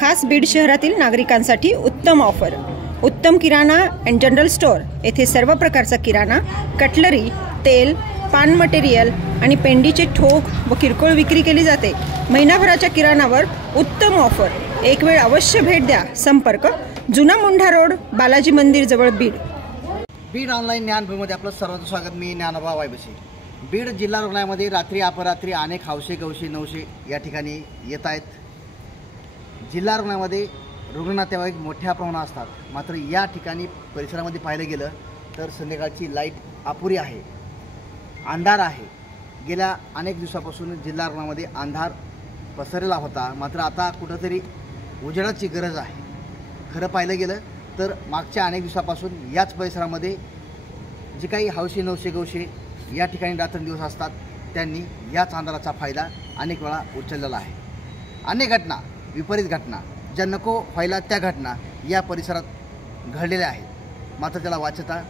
खास बीड शहरातील नागरिकांसाठी उत्तम ऑफर। उत्तम किराणा अँड जनरल स्टोअर येथे सर्व प्रकारचा किराणा, कटलरी, तेल, पान मटेरियल आणि पेंडीचे ठोक व किरकोळ विक्री केली जाते। महिनाभराच्या किराणावर उत्तम ऑफर। एक वेळ अवश्य भेट द्या। संपर्क जुना मुंढा रोड, बालाजी मंदिर जवळ, बीड। बीड ऑनलाईन ज्ञानभूमीमध्ये आपलं सर्वांचं स्वागत। मी ज्ञानोबा वायबसे। बीड जिल्हा रुग्णालयामध्ये रात्री अपरात्री अनेक हौशे गवशे नवशे या ठिकाणी येत आहेत। जिल्हा रुग्णालयामध्ये रुग्ण नातेवाईक मोठ्या प्रमाणात असतात, मात्र या ठिकाणी परिसरामध्ये पाहिलं गेलं तर संध्याकाळची लाईट अपुरी आहे, अंधार आहे। गेल्या अनेक दिवसापासून जिल्हा रुग्णालयामध्ये अंधार पसरलेला होता, मात्र आता कुठंतरी उजेडाची गरज आहे। खरं पाहिलं गेलं तर मागच्या अनेक दिवसापासून याच परिसरामध्ये जे काही हौशे नवशे गवशे या ठिकाणी रात्रंदिवस असतात, त्यांनी याच अंधाराचा फायदा अनेक वेळा उचललेला आहे। अनेक घटना, विपरीत घटना, ज्या नको व्हायला त्या घटना या परिसरात घडलेल्या आहेत, मात्र त्याला वाच्यता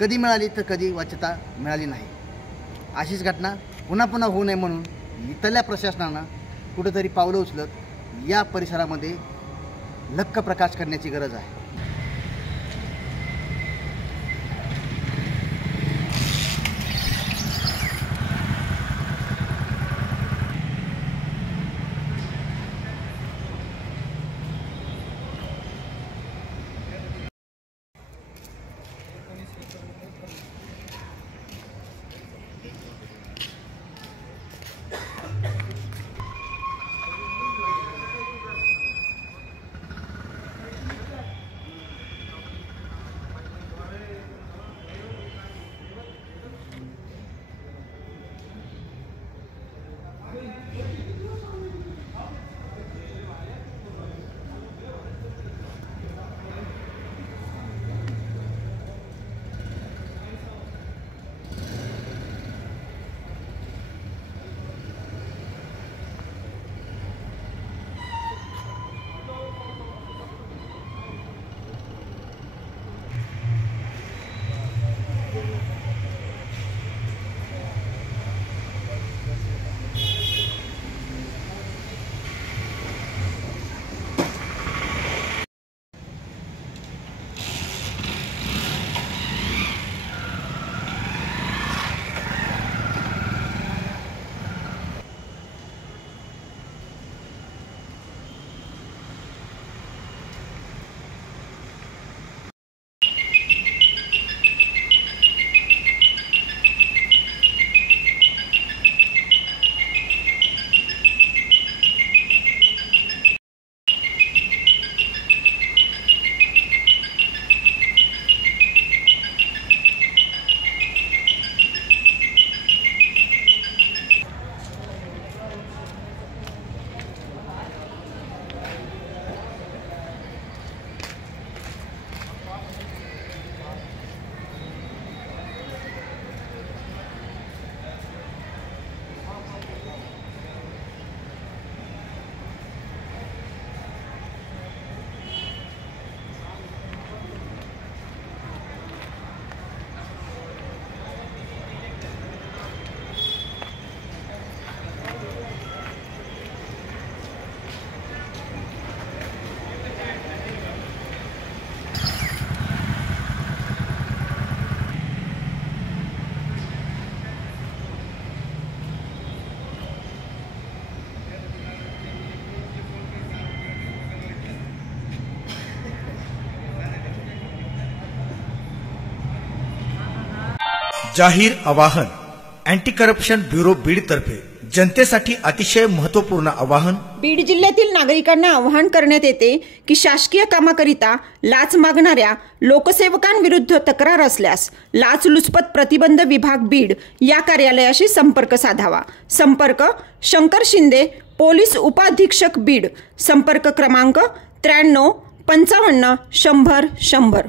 कधी मिळाली तर कधी वाच्यता मिळाली नाही। अशीच घटना पुन्हा पुन्हा होऊ नये म्हणून इथल्या प्रशासनानं कुठेतरी पावलं उचलत या परिसरामध्ये लक्क प्रकाश करण्याची गरज आहे। जाहीर आवाहन। अँटी करप्शन ब्युरो बीड तर्फे जनतेसाठी अतिशय महत्त्वपूर्ण आवाहन। बीड जिल्ह्यातील नागरिकांना आवाहन करण्यात येते की शासकीय कामाकरिता लाच मागणाऱ्या लोकसेवकांविरुद्ध तक्रार असल्यास लाचलुचपत प्रतिबंध विभाग बीड या कार्यालयाशी संपर्क साधावा। संपर्क शंकर शिंदे, पोलीस उपाधीक्षक बीड। संपर्क क्रमांक 93 55 100 100।